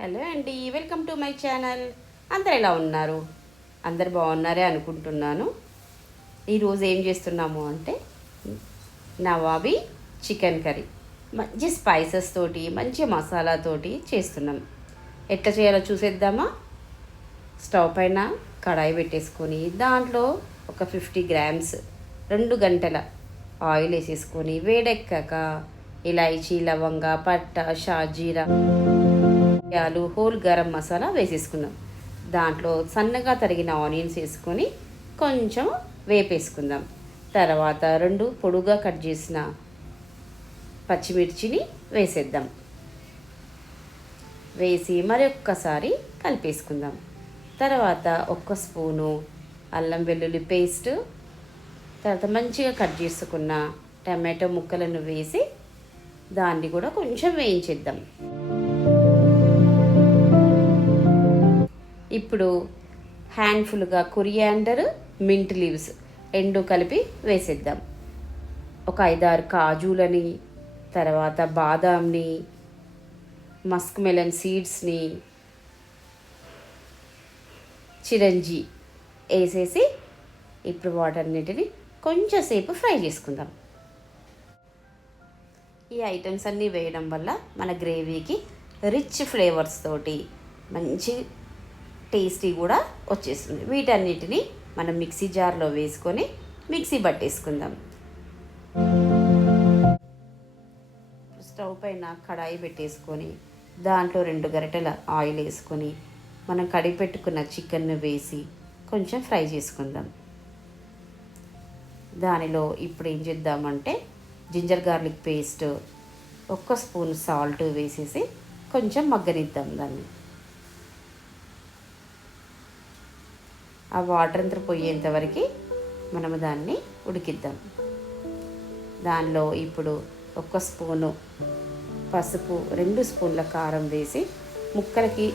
Hello అండి, welcome to my channel. అందరు ఎలా ఉన్నారు? అందరు బాగున్నారే అనుకుంటున్నాను. ఈరోజు ఏం చేస్తున్నాము అంటే నవాబీ చికెన్ కర్రీ మంచి స్పైసెస్ తోటి మంచి మసాలాతోటి చేస్తున్నాం. ఎట్లా చేయాలో చూసేద్దామా? స్టవ్ పైన కడాయి పెట్టేసుకొని దాంట్లో ఒక 50 గ్రామ్స్ 2 గంటల ఆయిల్ వేసేసుకొని వేడెక్కాక ఇలాచీ, లవంగ, పట్ట, షాజీరా, యాలు, హోల్ గరం మసాలా వేసేసుకుందాం. దాంట్లో సన్నగా తరిగిన ఆనియన్స్ వేసుకొని కొంచెం వేపేసుకుందాం. తర్వాత 2 పొడుగా కట్ చేసిన పచ్చిమిర్చిని వేసేద్దాం. వేసి మరొక్కసారి కలిపేసుకుందాం. తర్వాత 1 స్పూను అల్లం వెల్లుల్లి పేస్ట్, తర్వాత మంచిగా కట్ చేసుకున్న టమాటో ముక్కలను వేసి దాన్ని కూడా కొంచెం వేయించేద్దాం. ఇప్పుడు హ్యాండ్ఫుల్గా కొరియాండర్, మింట్ లీవ్స్ 2 కలిపి వేసేద్దాం. ఒక 5-6 కాజులని, తర్వాత బాదాంని, మస్క్ మెలన్ సీడ్స్ని, చిరంజి వేసేసి ఇప్పుడు వాటన్నిటిని కొంచెంసేపు ఫ్రై చేసుకుందాం. ఈ ఐటమ్స్ అన్నీ వేయడం వల్ల మన గ్రేవీకి రిచ్ ఫ్లేవర్స్ తోటి మంచి టేస్టీ కూడా వచ్చేస్తుంది. వీటన్నిటిని మనం మిక్సీ జార్లో వేసుకొని మిక్సీ పట్టేసుకుందాం. స్టవ్ పైన కడాయి పెట్టేసుకొని దాంట్లో 2 గరిటెల ఆయిల్ వేసుకొని మనం కడిగి పెట్టుకున్న చికెన్ను వేసి కొంచెం ఫ్రై చేసుకుందాం. దానిలో ఇప్పుడు ఏం చేద్దామంటే ginger garlic paste, 1 spoon salt వేసేసి కొంచెం మగ్గనిద్దాం దాన్ని. ఆ వాటర్ అంతా పోయేంత వరకు మనము దాన్ని ఉడికిద్దాం. దానిలో ఇప్పుడు 1 స్పూను పసుపు, 2 స్పూన్ల కారం వేసి ముక్కలకి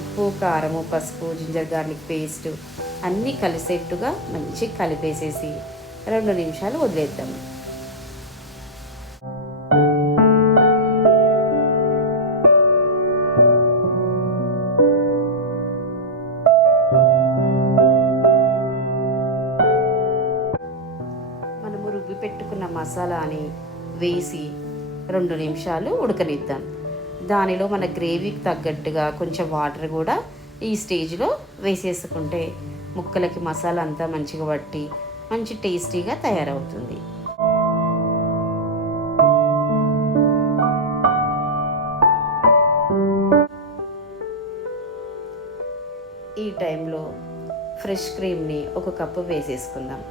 ఉప్పు, కారము, పసుపు, జింజర్ గార్లిక్ పేస్ట్ అన్నీ కలిసేట్టుగా మంచిగా కలిపేసేసి 2 నిమిషాలు వదిలేద్దాం. రుబ్బి పెట్టుకున్న మసాలాని వేసి 2 నిమిషాలు ఉడకనిద్దాం. దానిలో మన గ్రేవీకి తగ్గట్టుగా కొంచెం వాటర్ కూడా ఈ స్టేజ్లో వేసేసుకుంటే ముక్కలకి మసాలా అంతా మంచిగా పట్టి మంచి టేస్టీగా తయారవుతుంది. ఈ టైంలో ఫ్రెష్ క్రీమ్ని 1 కప్పు వేసేసుకుందాం.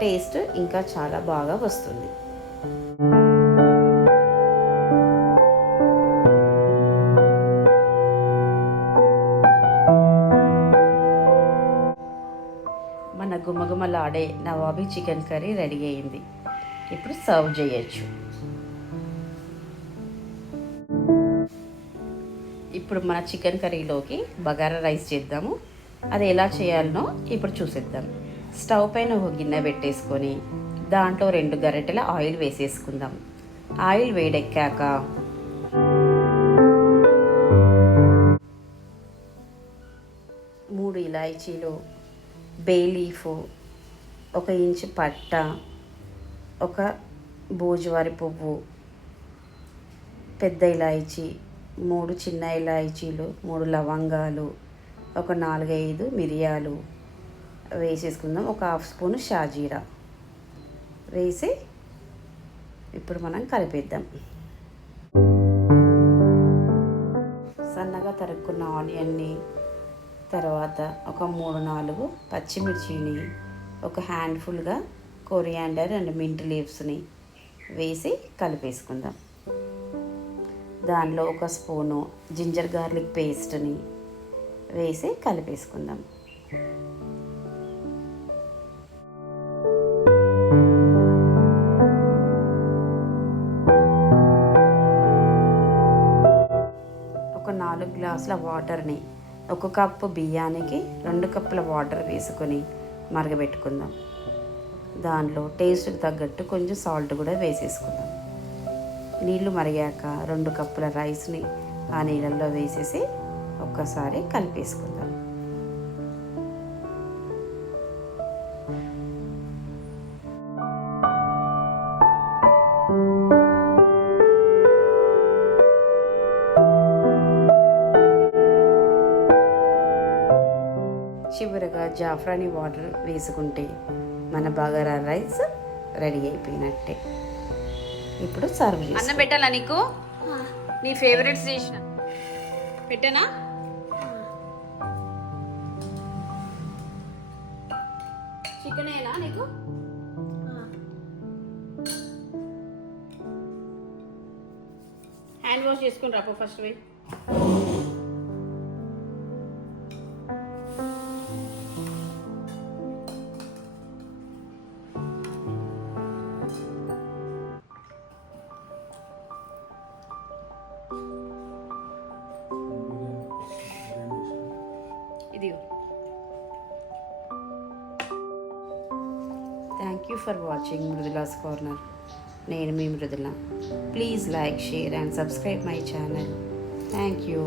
టేస్ట్ ఇంకా చాలా బాగా వస్తుంది. మన గుమగుమలాడే నవాబీ చికెన్ కర్రీ రెడీ అయింది. ఇప్పుడు సర్వ్ చేయొచ్చు. ఇప్పుడు మన చికెన్ కర్రీలోకి బగారా రైస్ చేద్దాము. అది ఎలా చేయాలనో ఇప్పుడు చూసేద్దాం. స్టవ్ పైన ఒక గిన్నె పెట్టేసుకొని దాంట్లో 2 గరిటెల ఆయిల్ వేసేసుకుందాం. ఆయిల్ వేడెక్కాక 3 ఇలాచీలు, బే లీఫ్, 1 ఇంచు పట్ట, 1 భోజవారి పువ్వు, పెద్ద ఇలాచీ, 3 చిన్న ఇలాచీలు, 3 లవంగాలు, 4-5 మిరియాలు వేసేసుకుందాం. 1/2 స్పూను షాజీరా వేసి ఇప్పుడు మనం కలిపేద్దాం. సన్నగా తరుక్కున్న ఆనియన్ని, తర్వాత ఒక 3-4 పచ్చిమిర్చిని, ఒక హ్యాండ్ఫుల్గా కొరియాండర్ అండ్ మింట్ లీవ్స్ని వేసి కలిపేసుకుందాం. దానిలో 1 స్పూను జింజర్ గార్లిక్ పేస్ట్ని వేసి కలిపేసుకుందాం. ఒక 4 గ్లాసుల వాటర్ని 1 కప్పు బియ్యానికి 2 కప్పుల వాటర్ వేసుకొని మరగబెట్టుకుందాం. దానిలో టేస్ట్కి తగ్గట్టు కొంచెం సాల్ట్ కూడా వేసేసుకుందాం. నీళ్లు మరిగాక 2 కప్పుల రైస్ని ఆ నీళ్ళల్లో వేసేసి ఒక్కసారి కలిపేసుకుందాం. చివరగా జాఫ్రానీ వాటర్ వేసుకుంటే మన బగారా రైస్ రెడీ అయిపోయినట్టే. ఇప్పుడు సర్వ్ చేసి అన్నం పెట్టాలా నీకు? నీ ఫేవరెట్స్ చేసిన పెట్టానా? చికెన్ అయినా నీకు? హ్యాండ్ వాష్ చేసుకుని రాపో ఫస్ట్ పోయి. ఇదిగో. Thank you for watching Mrudula's corner. నేను మీ Mrudula. Please like, share and subscribe my channel. Thank you.